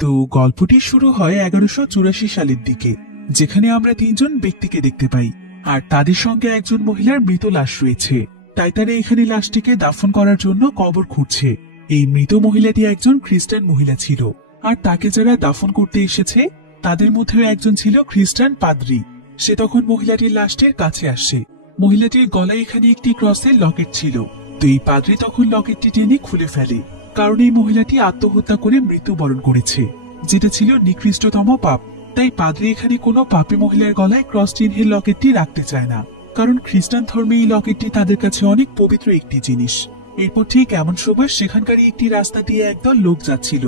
তো গল্পটি শুরু হয় 1184 সালের দিকে, যেখানে আমরা তিনজন ব্যক্তিকে দেখতে পাই আর তাদের সঙ্গে একজন মহিলার মৃত লাশ রয়েছে। তাই তারা এখানে লাশটিকে দাফন করার জন্য কবর খুঁড়ছে। এই মৃত মহিলাটি একজন খ্রিস্টান মহিলা ছিল, আর তাকে যারা দাফন করতে এসেছে তাদের মধ্যেও একজন ছিল খ্রিস্টান পাদ্রী। সে তখন মহিলাটির লাশটির কাছে আসে। মহিলাটির গলায় এখানে একটি ক্রসের লকেট ছিল। তো এই পাদ্রী তখন লকেটটি টেনে খুলে ফেলে, কারণ এই মহিলাটি আত্মহত্যা করে মৃত্যুবরণ করেছে, যেটা ছিল নিকৃষ্টতম পাপ। তাই পাদ্রী এখানে কোনো পাপী মহিলার গলায় ক্রস চিহ্নের লকেটটি রাখতে চায় না, কারণ খ্রিস্টান ধর্মে এই লকেটটি তাদের কাছে অনেক পবিত্র একটি জিনিস। এরপর ঠিক এমন সময় সেখানকার একটি রাস্তা দিয়ে একদল লোক যাচ্ছিল,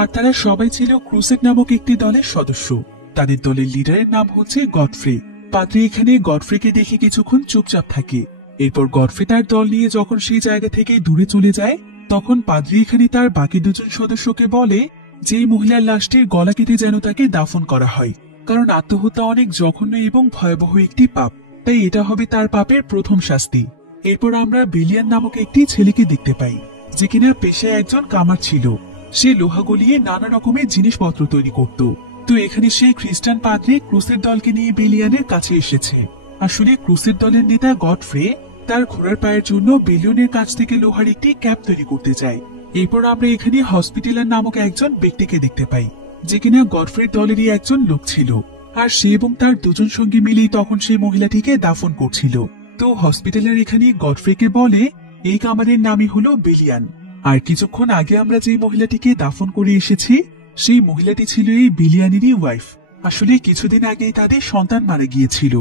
আর তারা সবাই ছিল ক্রুসেড নামক একটি দলের সদস্য। তাদের দলের লিডারের নাম হচ্ছে গডফ্রে। পাদ্রী এখানে গডফ্রেকে দেখে কিছুক্ষণ চুপচাপ থাকে। এরপর গডফ্রে তার দল নিয়ে যখন সেই জায়গা থেকে দূরে চলে যায়, তখন পাদ্রী এখানে তার বাকি দুজন সদস্যকে বলে যে এই মহিলার লাশটির গলা কেটে যেন তাকে দাফন করা হয়, কারণ আত্মহত্যা অনেক জঘন্য এবং ভয়াবহ একটি পাপ। তাই এটা হবে তার পাপের প্রথম শাস্তি। এরপর আমরা বিলিয়ান নামক একটি ছেলেকে দেখতে পাই, যে কিনা পেশায় একজন কামার ছিল। সে লোহা গলিয়ে নানা রকমের জিনিসপত্র তৈরি করত। তো এখানে সে খ্রিস্টান পাদ্রী ক্রুসের দলকে নিয়ে বিলিয়ানের কাছে এসেছে। আসলে ক্রুসের দলের নেতা গডফ্রে তার ঘোড়ার পায়ের জন্য বিলিয়নের কাছ থেকে লোহার একটি ক্যাপ তৈরি করতে চায়। এরপর আমরা এখানে হসপিটালার নামক একজন ব্যক্তিকে দেখতে পাই, যে কিনা গডফ্রের দলেরই একজন লোক ছিল। আর সে এবং তার দুজন সঙ্গী মিলেই তখন সেই মহিলাটিকে দাফন করছিল। তো হসপিটালার এখানে গডফ্রেকে বলে এই কামারের নামই হলো বিলিয়ান। আর কিছুক্ষণ আগে আমরা যে মহিলাটিকে দাফন করে এসেছি, সেই মহিলাটি ছিল এই বিলিয়ানেরই ওয়াইফ। আসলে কিছুদিন আগেই তাদের সন্তান মারা গিয়েছিল,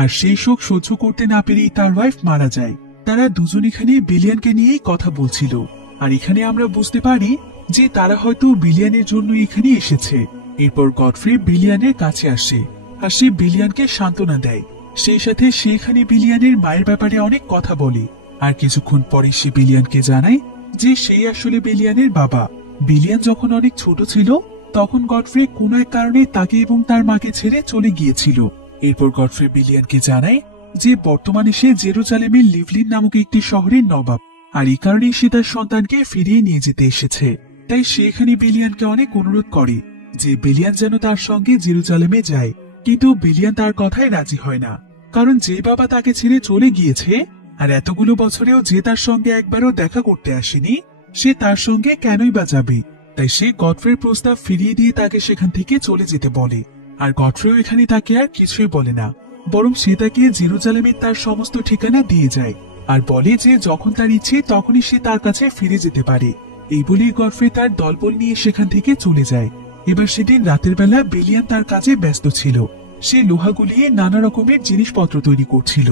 আর সেই শোক সহ্য করতে না পেরেই তার ওয়াইফ মারা যায়। তারা দুজন এখানে বিলিয়ানকে নিয়েই কথা বলছিল। আর এখানে আমরা বুঝতে পারি যে তারা হয়তো বিলিয়ানের জন্য এখানে এসেছে। এরপর গডফ্রে বিলিয়ানের কাছে আসে, আর সে বিলিয়ানকে সান্ত্বনা দেয়। সেই সাথে সে এখানে বিলিয়ানের মায়ের ব্যাপারে অনেক কথা বলে। আর কিছুক্ষণ পরে সে বিলিয়ানকে জানায় যে সেই আসলে বিলিয়ানের বাবা। বিলিয়ান যখন অনেক ছোট ছিল, তখন গডফ্রে কোন এক কারণে তাকে এবং তার মাকে ছেড়ে চলে গিয়েছিল। এরপর গডফ্রে বিলিয়ানকে জানায় যে বর্তমানে সে জেরুজালেমের লিভলিন নামক একটি শহরের নবাব, আর এই কারণেই সে তার সন্তানকে ফিরিয়ে নিয়ে যেতে এসেছে। তাই সে এখানে বিলিয়ানকে অনেক অনুরোধ করে যে বিলিয়ান যেন তার সঙ্গে জেরুজালেমে যায়। কিন্তু বিলিয়ান তার কথায় রাজি হয় না, কারণ যে বাবা তাকে ছেড়ে চলে গিয়েছে আর এতগুলো বছরেও যে তার সঙ্গে একবারও দেখা করতে আসেনি, সে তার সঙ্গে কেনই বা যাবে। তাই সে গডফ্রের প্রস্তাব ফিরিয়ে দিয়ে তাকে সেখান থেকে চলে যেতে বলে। আর গডফ্রেও এখানে তাকে আর কিছুই বলে না, বরং সে তাকে জেরুজালেমের তার সমস্ত ঠিকানা দিয়ে যায়, আর বলে যে যখন তার ইচ্ছে তখনই সে তার কাছে ফিরে যেতে পারে। এই বলেই গডফ্রে তার দলবল নিয়ে সেখান থেকে চলে যায়। এবার সেদিন রাতের বেলা বিলিয়ান তার কাজে ব্যস্ত ছিল। সে লোহা গুলিয়ে নানা রকমের জিনিসপত্র তৈরি করছিল।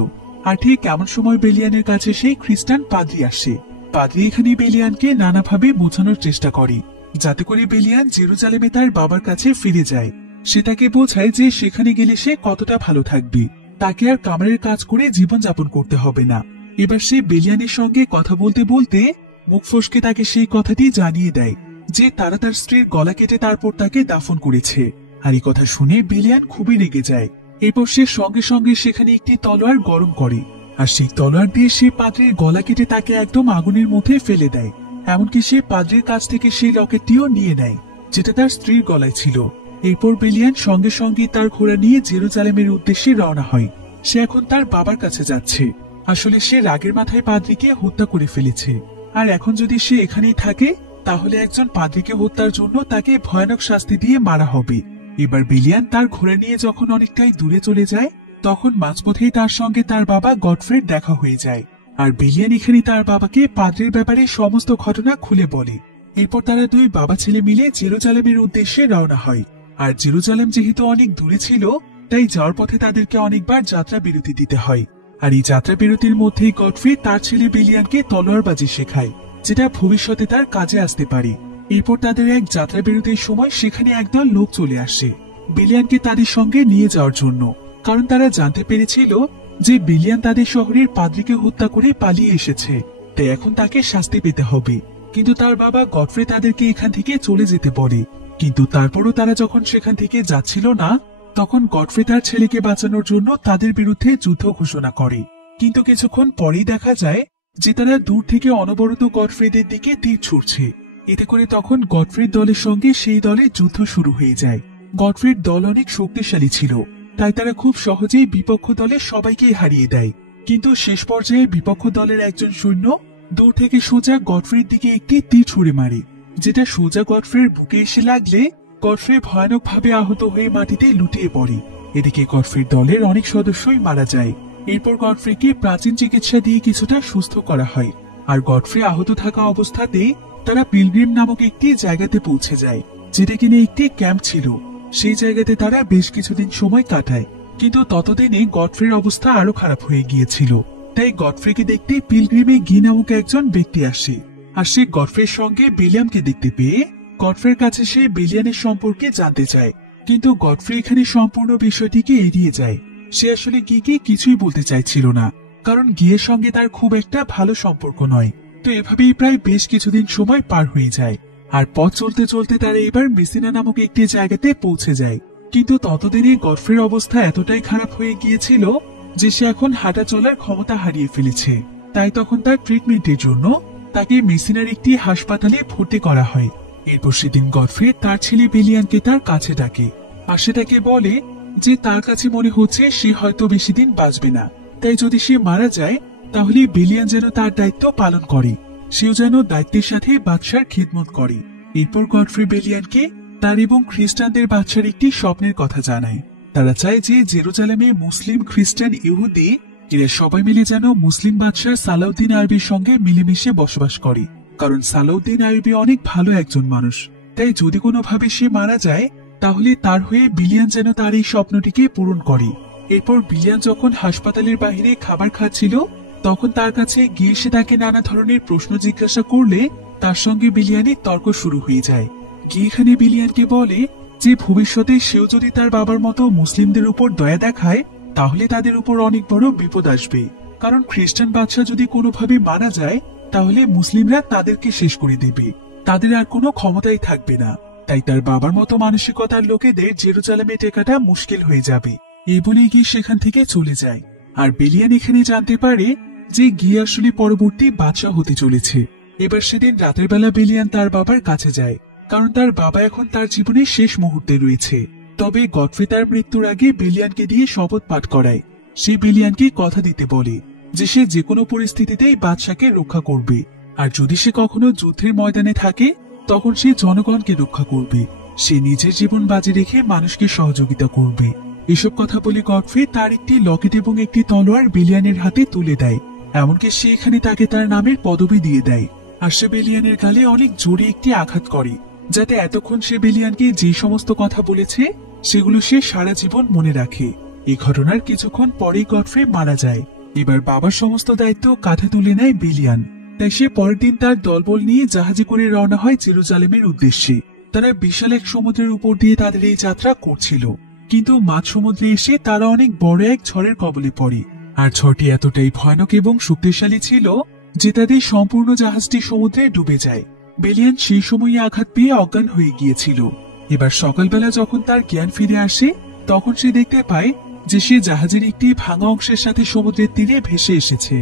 আর ঠিক এমন সময় বিলিয়ানের কাছে সেই খ্রিস্টান পাদ্রী আসে। পাদ্রী এখানে বিলিয়ানকে নানাভাবে বোঝানোর চেষ্টা করে, যাতে করে বিলিয়ান জেরুজালেমে তার বাবার কাছে ফিরে যায়। সে তাকে বোঝায় যে সেখানে গেলে সে কতটা ভালো থাকবে, তাকে আর কামারের কাজ করে জীবনযাপন করতে হবে না। এবার সে বিলিয়ানের সঙ্গে কথা বলতে বলতে মুখ ফসকে তাকে সেই কথাটি জানিয়ে দেয় যে তারা তার স্ত্রীর গলা কেটে তারপর তাকে দাফন করেছে। আর এই কথা শুনে বিলিয়ান খুবই রেগে যায়। এরপর সে সঙ্গে সঙ্গে সেখানে একটি তলোয়ার গরম করে, আর সেই তলোয়ার দিয়ে সে পাদ্রীর গলা কেটে তাকে একদম আগুনের মধ্যে ফেলে দেয়। এমনকি সে পাদ্রীর কাছ থেকে সেই লকেটটিও নিয়ে নেয়, যেটা তার স্ত্রীর গলায় ছিল। এরপর বিলিয়ান সঙ্গে সঙ্গে তার ঘোড়া নিয়ে জেরুজালেমের উদ্দেশ্যে রওনা হয়। সে এখন তার বাবার কাছে যাচ্ছে। আসলে সে রাগের মাথায় পাদ্রীকে হত্যা করে ফেলেছে, আর এখন যদি সে এখানেই থাকে তাহলে একজন পাদ্রীকে হত্যার জন্য তাকে ভয়ানক শাস্তি দিয়ে মারা হবে। এবার বিলিয়ান তার ঘোড়া নিয়ে যখন অনেকটাই দূরে চলে যায়, তখন মাঝপথেই তার সঙ্গে তার বাবা গডফ্রের দেখা হয়ে যায়। আর বিলিয়ান এখানে তার বাবাকে পাদ্রীর ব্যাপারে সমস্ত ঘটনা খুলে বলে। এরপর তারা দুই বাবা ছেলে মিলে জেরুজালেমের উদ্দেশ্যে রওনা হয়। আর জেরুজালেম যেহেতু অনেক দূরে ছিল, তাই যাওয়ার পথে তাদেরকে অনেকবার যাত্রা বিরতি দিতে হয়। আর এই যাত্রা বিরতির মধ্যেই গডফ্রে তার ছেলে বিলিয়ানকে তলোয়ারবাজি শেখায়, যেটা ভবিষ্যতে তার কাজে আসতে পারে। এরপর তাদের এক যাত্রা বিরতির সময় সেখানে একদল লোক চলে আসে বিলিয়ানকে তাদের সঙ্গে নিয়ে যাওয়ার জন্য, কারণ তারা জানতে পেরেছিল যে বিলিয়ান তাদের শহরের পাদ্রীকে হত্যা করে পালিয়ে এসেছে। তাই এখন তাকে শাস্তি পেতে হবে। কিন্তু তার বাবা গডফ্রে তাদেরকে এখান থেকে চলে যেতে বলে। কিন্তু তারপরও তারা যখন সেখান থেকে যাচ্ছিল না, তখন গডফ্রে তার ছেলেকে বাঁচানোর জন্য তাদের বিরুদ্ধে যুদ্ধ ঘোষণা করে। কিন্তু কিছুক্ষণ পরেই দেখা যায় যে তারা দূর থেকে অনবরত গডফ্রেদের দিকে তীর ছুড়ছে। এতে করে তখন গডফ্রির দলের সঙ্গে সেই দলের যুদ্ধ শুরু হয়ে যায়। গডফ্রির দল অনেক শক্তিশালী ছিল, তাই তারা খুব সহজেই বিপক্ষ দলের সবাইকে হারিয়ে দেয়। কিন্তু শেষ পর্যায়ে বিপক্ষ দলের একজন সৈন্য দূর থেকে সোজা গডফ্রির দিকে একটি তীর ছুঁড়ে মারে, যেটা সোজা গডফ্রির বুকে এসে লাগলে গডফ্রি ভয়ানকভাবে আহত হয়ে মাটিতে লুটিয়ে পড়ে। এদিকে গডফ্রির দলের অনেক সদস্যই মারা যায়। এরপর গডফ্রিকে প্রাচীন চিকিৎসা দিয়ে কিছুটা সুস্থ করা হয়, আর গডফ্রি আহত থাকা অবস্থাতে তারা পিলগ্রিম নামক একটি জায়গাতে পৌঁছে যায়, যেটা কিনা একটি ক্যাম্প ছিল। সেই জায়গাতে তারা বেশ কিছুদিন সময় কাটায়, কিন্তু ততদিনে গডফ্রির অবস্থা আরো খারাপ হয়ে গিয়েছিল। তাই গডফ্রিকে দেখতে পিলগ্রিমে গি নামক একজন ব্যক্তি আসে, আর সে গডফ্রির সঙ্গে বিলিয়ামকে দেখতে পেয়ে গডফ্রির কাছে সে বিলিয়ানের সম্পর্কে জানতে চায়। কিন্তু গডফ্রি এখানে সম্পূর্ণ বিষয়টিকে এড়িয়ে যায়। সে আসলে গিকে কিছুই বলতে চাইছিল না, কারণ গিয়ের সঙ্গে তার খুব একটা ভালো সম্পর্ক নয়। তো এভাবেই প্রায় বেশ কিছুদিন সময় পার হয়ে যায়, আর পথ চলতে চলতে তারা এবার মেসিনা নামক একটি জায়গাতে পৌঁছে যায়। কিন্তু ততদিনে গডফ্রির অবস্থা এতটাই খারাপ হয়ে গিয়েছিল যে সে এখন হাঁটা চলার ক্ষমতা হারিয়ে ফেলেছে। তাই তখন তার ট্রিটমেন্টের জন্য তাকে মেসিনার একটি হাসপাতালে ভর্তি করা হয়। এরপর সেদিন গডফ্রি তার ছেলে বিলিয়ানকে তার কাছে ডাকে, আর সে তাকে বলে যে তার কাছে মনে হচ্ছে সে হয়তো বেশি দিন বাঁচবে না, তাই যদি সে মারা যায় তাহলে বিলিয়ান যেন তার দায়িত্ব পালন করে, সেও যেন দায়িত্বের সাথে বাদশার খিদমত করে। এরপর গডফ্রি বিলিয়ানকে তার এবং খ্রিস্টানদের বাদশার একটি স্বপ্নের কথা জানায়। তারা চায় যে জেরুজালেমে মুসলিম, খ্রিস্টান, ইহুদি এরা সবাই মিলে যেন মুসলিম বাদশাহ সালাউদ্দিন আইয়ুবীর সঙ্গে মিলেমিশে বসবাস করে, কারণ সালাউদ্দিন আইয়ুবী অনেক ভালো একজন মানুষ। তাই যদি কোনোভাবে সে মারা যায় তাহলে তার হয়ে বিলিয়ান যেন তার এই স্বপ্নটিকে পূরণ করে। এরপর বিলিয়ান যখন হাসপাতালের বাহিরে খাবার খাচ্ছিল তখন তার কাছে গিয়ে সে তাকে নানা ধরনের প্রশ্ন জিজ্ঞাসা করলে তার সঙ্গে বিলিয়ানের তর্ক শুরু হয়ে যায়। গিয়ে এখানে বিলিয়ানকে বলে যে ভবিষ্যতে সেও যদি তার বাবার মতো মুসলিমদের উপর দয়া দেখায় তাহলে তাদের উপর অনেক বড় বিপদ আসবে, কারণ খ্রিস্টান বাদশা যদি কোনোভাবে মারা যায় তাহলে মুসলিমরা তাদেরকে শেষ করে দেবে, তাদের আর কোনো ক্ষমতাই থাকবে না। তাই তার বাবার মতো মানসিকতার লোকেদের জেরুজালেমে টেকাটা মুশকিল হয়ে যাবে। এই বলে গিয়ে সেখান থেকে চলে যায়। আর বিলিয়ান এখানে জানতে পারে যে গিয়ে আসলে পরবর্তী বাদশা হতে চলেছে। এবার সেদিন রাতের বেলা বিলিয়ান তার বাবার কাছে যায়, কারণ তার বাবা এখন তার জীবনের শেষ মুহূর্তে রয়েছে। তবে গডফ্রি তার মৃত্যুর আগে বিলিয়ানকে দিয়ে শপথ পাঠ করায়। সে বিলিয়ানকে কথা দিতে বলে যে সে যে কোনো পরিস্থিতিতেই বাদশাকে রক্ষা করবে, আর যদি সে কখনো যুদ্ধের ময়দানে থাকে তখন সে জনগণকে রক্ষা করবে, সে নিজের জীবন বাজি রেখে মানুষকে সহযোগিতা করবে। এসব কথা বলে গডফ্রি তার একটি লকেট এবং একটি তলোয়ার বিলিয়ানের হাতে তুলে দেয়, এমনকি সে এখানে তাকে তার নামের পদবি দিয়ে দেয়। আর সে বিলিয়ানের গালে অনেক জোরে একটি আঘাত করে, যাতে এতক্ষণ সে বিলিয়ানকে যে সমস্ত কথা বলেছে সেগুলো সে সারা জীবন মনে রাখে। এই ঘটনার কিছুক্ষণ পরেই গডফ্রি মারা যায়। এবার বাবার সমস্ত দায়িত্ব কাঁধে তুলে নেয় বিলিয়ান। তাই সে পরের দিন তার দলবল নিয়ে জাহাজে করে রওনা হয় জেরুজালেমের উদ্দেশ্যে। তারা বিশাল এক সমুদ্রের উপর দিয়ে তাদের এই যাত্রা করছিল, কিন্তু মাঝ সমুদ্রে এসে তারা অনেক বড় এক ঝড়ের কবলে পড়ে। আর ঝড়টি এতটাই ভয়ানক এবং শক্তিশালী ছিল যে তাদের সম্পূর্ণ জাহাজটি সমুদ্রে ডুবে যায়। বিলিয়ান সেই সময় আঘাত পেয়ে অজ্ঞান হয়ে গিয়েছিল। এবার সকালবেলা যখন তার জ্ঞান ফিরে আসে তখন সে দেখতে পায় যে সে জাহাজের একটি ভাঙা অংশের সাথে সমুদ্রের তীরে ভেসে এসেছে।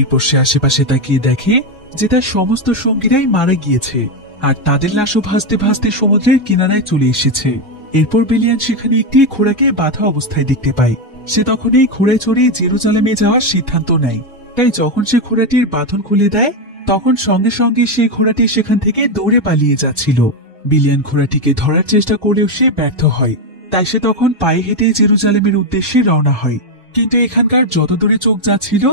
এরপর সে আশেপাশে তাকিয়ে দেখে যে তার সমস্ত সঙ্গীরাই মারা গিয়েছে, আর তাদের লাশও ভাসতে ভাসতে সমুদ্রের কিনারায় চলে এসেছে। এরপর বিলিয়ান সেখানে একটি ঘোড়াকে বাঁধা অবস্থায় দেখতে পায়। সে তখন এই ঘোড়ায় চড়ে জেরুজালেমে যাওয়ার সিদ্ধান্ত নেয়। তাই যখন সে ঘোড়াটির বাঁধন খুলে দেয় তখন সঙ্গে সঙ্গে সেই ঘোড়াটি সেখান থেকে দৌড়ে পালিয়ে যাচ্ছিল। বিলিয়ান ঘোড়াটিকে ধরার চেষ্টা করলেও সে ব্যর্থ হয়। তাই সে তখন পায়ে হেঁটে জেরুজালেমের উদ্দেশ্যে রওনা হয়। কিন্তু এখানকার যত দূরে চোখ যাচ্ছিল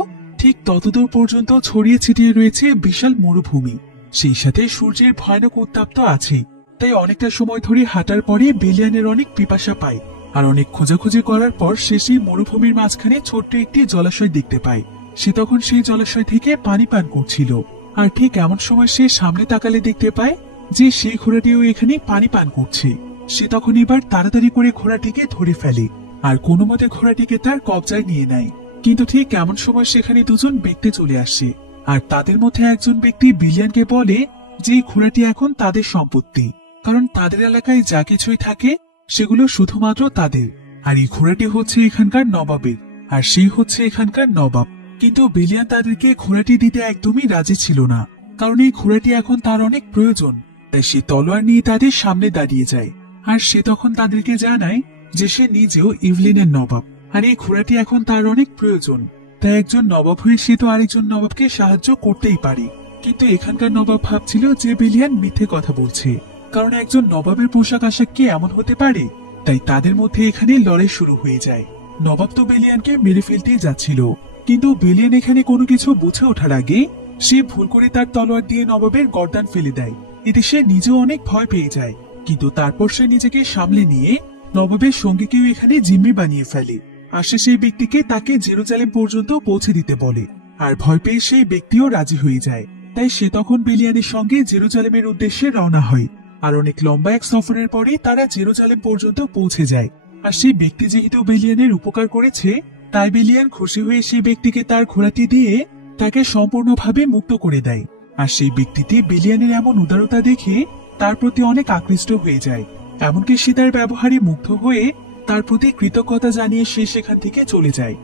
ঠিক ততদূর পর্যন্ত ছড়িয়ে ছিটিয়ে রয়েছে বিশাল মরুভূমি, সেই সাথে সূর্যের ভয়ানক উত্তাপ তো আছেই। তাই অনেকটা সময় ধরে হাঁটার পরে বিলিয়ানের অনেক পিপাসা পায়, আর অনেক খোঁজাখুঁজি করার পর সে সেই মরুভূমির মাঝখানে ছোট্ট একটি জলাশয় দেখতে পায়। সে তখন সেই জলাশয় থেকে পানি পান করছিল, আর ঠিক এমন সময় সে সামনে তাকালে দেখতে পায় যে সেই ঘোড়াটিও এখানে পানি পান করছে। সে তখন এবার তাড়াতাড়ি করে ঘোড়াটিকে ধরে ফেলে আর কোনো মতে ঘোড়াটিকে তার কবজায় নিয়ে নেয়। কিন্তু ঠিক এমন সময় সেখানে দুজন ব্যক্তি চলে আসে, আর তাদের মধ্যে একজন ব্যক্তি বিলিয়ানকে বলে যে ঘোড়াটি এখন তাদের সম্পত্তি, কারণ তাদের এলাকায় যা কিছুই থাকে সেগুলো শুধুমাত্র তাদের, আর এই ঘোড়াটি হচ্ছে এখানকার নবাবের, আর সেই হচ্ছে এখানকার নবাব। কিন্তু বিলিয়ান তাদেরকে ঘোড়াটি দিতে একদমই রাজি ছিল না, কারণ এই ঘোড়াটি এখন তার অনেক প্রয়োজন। তাই সে তলোয়ার নিয়ে তাদের সামনে দাঁড়িয়ে যায়। আর সে তখন তাদেরকে জানায় যে সে নিজেও ইভলিনের নবাব, আর এই ঘোড়াটি এখন তার অনেক প্রয়োজন। তাই একজন নবাব হয়ে সে তো আরেকজন নবাবকে সাহায্য করতেই পারে। কিন্তু এখানকার নবাব ভাবছিল যে বেলিয়ান মিথ্যে কথা বলছে, কারণ একজন নবাবের পোশাক আশাক কি এমন হতে পারে। তাই তাদের মধ্যে এখানে লড়াই শুরু হয়ে যায়। নবাব তো বেলিয়ানকে মেরে ফেলতেই যাচ্ছিল, কিন্তু বেলিয়ান এখানে কোনো কিছু বুঝে ওঠার আগে সে ভুল করে তার তলোয়ার দিয়ে নবাবের গর্দান ফেলে দেয়। এতে সে নিজেও অনেক ভয় পেয়ে যায়, কিন্তু তারপর সে নিজেকে সামলে নিয়ে নবাবের সঙ্গীকেও এখানে জিম্মি বানিয়ে ফেলে। আর সে সেই ব্যক্তিকে তাকে জেরুজালেম পর্যন্ত পৌঁছে দিতে বলে, আর ভয় পেয়ে সেই ব্যক্তিও রাজি হয়ে যায়। তাই সে তখন বেলিয়ানের সঙ্গে জেরুজালেমের উদ্দেশ্যে রওনা হয়। আর অনেক লম্বা এক সফরের পরে তারা জেরুজালেম পর্যন্ত পৌঁছে যায়। আর সেই ব্যক্তি যেহেতু বেলিয়ানের উপকার করেছে, তাই বেলিয়ান খুশি হয়ে সেই ব্যক্তিকে তার ঘোড়াটি দিয়ে তাকে সম্পূর্ণভাবে মুক্ত করে দেয়। আর সেই ব্যক্তিটি বেলিয়ানের এমন উদারতা দেখে তার প্রতি অনেক আকৃষ্ট হয়ে যায়। এমনকি সে তার ব্যবহারে মুগ্ধ হয়ে তার প্রতি কৃতজ্ঞতা জানিয়ে সে সেখান থেকে চলে যায়।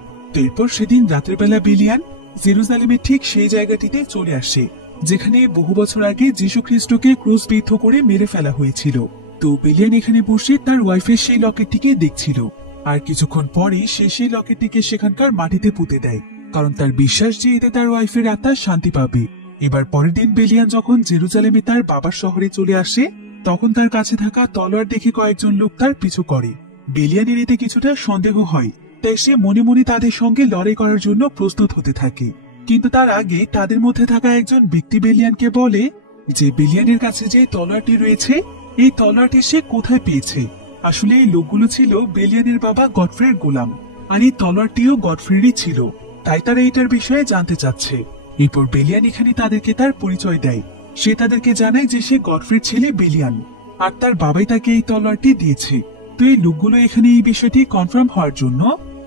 এরপর সেদিন রাতের বেলা বেলিয়ান জেরুজালেমের ঠিক সেই জায়গাটিতে চলে আসে যেখানে বহু বছর আগে যীশু খ্রিস্টকে ক্রুশবিদ্ধ করে মেরে ফেলা হয়েছিল। তো বেলিয়ান এখানে বসে তার ওয়াইফের সেই লকেটটিকে দেখছিল। আর কিছুক্ষণ পরে সে সেই লকেটটিকে সেখানকার মাটিতে পুঁতে দেয়, কারণ তার বিশ্বাস যে এতে তার ওয়াইফের আত্মা শান্তি পাবে। এবার পরের দিন বেলিয়ান যখন জেরুজালেমে তার বাবার শহরে চলে আসে, তখন তার কাছে থাকা তলোয়ার দেখে কয়েকজন লোক তার পিছু করে। বেলিয়ানের এতে কিছুটা সন্দেহ হয়, তাই সে মনে মনে তাদের সঙ্গে লড়াই করার জন্য প্রস্তুত হতে থাকে। কিন্তু তার আগে তাদের মধ্যে থাকা একজন ব্যক্তি বেলিয়ানকে বলে যে বেলিয়ানের কাছে যে তলোয়ারটি রয়েছে, এই তলোয়ারটি সে কোথায় পেয়েছে। আসলে এই লোকগুলো ছিল বেলিয়ানের বাবা গডফ্রের গোলাম, আর এই তলোয়ারটিও গডফ্রেরই ছিল। তাই তারা এটার বিষয়ে জানতে চাচ্ছে। এরপর বেলিয়ান এখানে তাদেরকে তার পরিচয় দেয়। সে তাদেরকে জানায় যে সে গডফ্রের ছেলে বেলিয়ান, আর তার বাবাই তাকে এই তলোয়ারটি দিয়েছে। তো এই লোকগুলো এখানে এই বিষয়টি কনফার্ম হওয়ার জন্য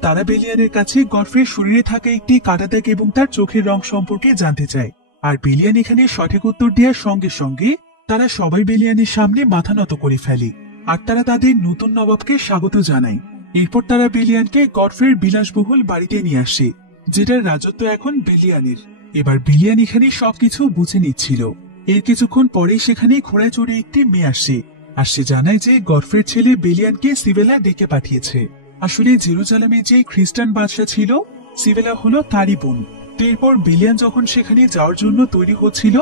তারা বেলিয়ানের কাছে গডফ্রের শরীরে থাকা একটি কাটা দাগ এবং তার চোখের রং সম্পর্কে জানতে চায়। আর বেলিয়ান এখানে সঠিক উত্তর দেওয়ার সঙ্গে সঙ্গে তারা সবাই বেলিয়ানের সামনে মাথা নত করে ফেলে, আর তারা তাদের নতুন নবাবকে স্বাগত জানায়। এরপর তারা বেলিয়ানকে গডফ্রের বিলাসবহুল বাড়িতে নিয়ে আসে, যেটার রাজত্ব এখন বেলিয়ানের। এবার বেলিয়ান এখানে সবকিছু বুঝে নিচ্ছিল। এর কিছুক্ষণ পরে সেখানে ঘোড়ায় চড়ে একটি মেয়ে আসে, আর সে জানায় যে গডফ্রের ছেলে বেলিয়ানকে সিভেলা ডেকে পাঠিয়েছে। আসলে জেরুজালেমে যে খ্রিস্টান বাদশা ছিল, সিভেলা হলো তারই বোন। এরপর বেলিয়ান যখন সেখানে যাওয়ার জন্য তৈরি হচ্ছিল,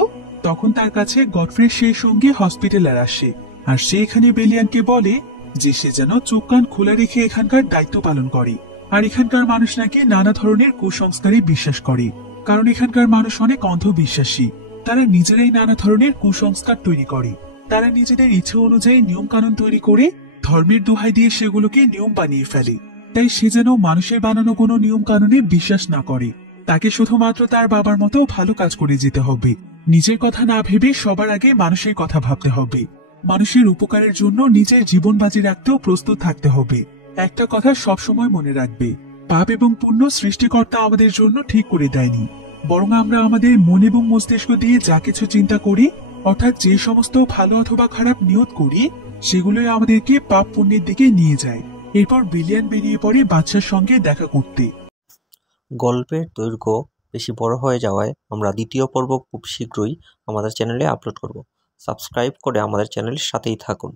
তখন তার কাছে গডফ্রের সেই সঙ্গে হসপিটালার আসে। আর সে এখানে বেলিয়ানকে বলে যে সে যেন চোখ কান খোলা রেখে এখানকার দায়িত্ব পালন করে। আর এখানকার মানুষ নাকি নানা ধরনের কুসংস্কারে বিশ্বাস করে, কারণ এখানকার মানুষ অনেক অন্ধবিশ্বাসী। তারা নিজেরাই নানা ধরনের কুসংস্কার তৈরি করে। তারা নিজেদের ইচ্ছে অনুযায়ী নিয়ম কানুন তৈরি করে ধর্মের দোহাই দিয়ে সেগুলোকে নিয়ম বানিয়ে ফেলে। তাই সে যেন মানুষের বানানো কোনো নিয়ম কানুনে বিশ্বাস না করে। তাকে শুধুমাত্র তার বাবার মতো ভালো কাজ করে যেতে হবে। নিজের কথা না ভেবে সবার আগে মানুষের কথা ভাবতে হবে। মানুষের উপকারের জন্য নিজের জীবন বাজি রাখতেও প্রস্তুত থাকতে হবে। একটা কথা সবসময় মনে রাখবে, পাপ এবং পুণ্য সৃষ্টিকর্তা আমাদের জন্য ঠিক করে দেয়নি, বরং আমরা আমাদের মন এবং মস্তিষ্ক দিয়ে যা কিছু চিন্তা করি, অর্থাৎ যে সমস্ত ভালো অথবা খারাপ নিয়ত করি, সেগুলোই আমাদেরকে পাপ পুণ্যের দিকে নিয়ে যায়। এরপর বিলিয়ান বেরিয়ে পড়ে বাদশার সঙ্গে দেখা করতে। গল্পের দৈর্ঘ্য বেশি বড় হয়ে যাওয়ায় আমরা দ্বিতীয় পর্ব খুব শীঘ্রই আমাদের চ্যানেলে আপলোড করব। সাবস্ক্রাইব করে আমাদের চ্যানেলের সাথেই থাকুন।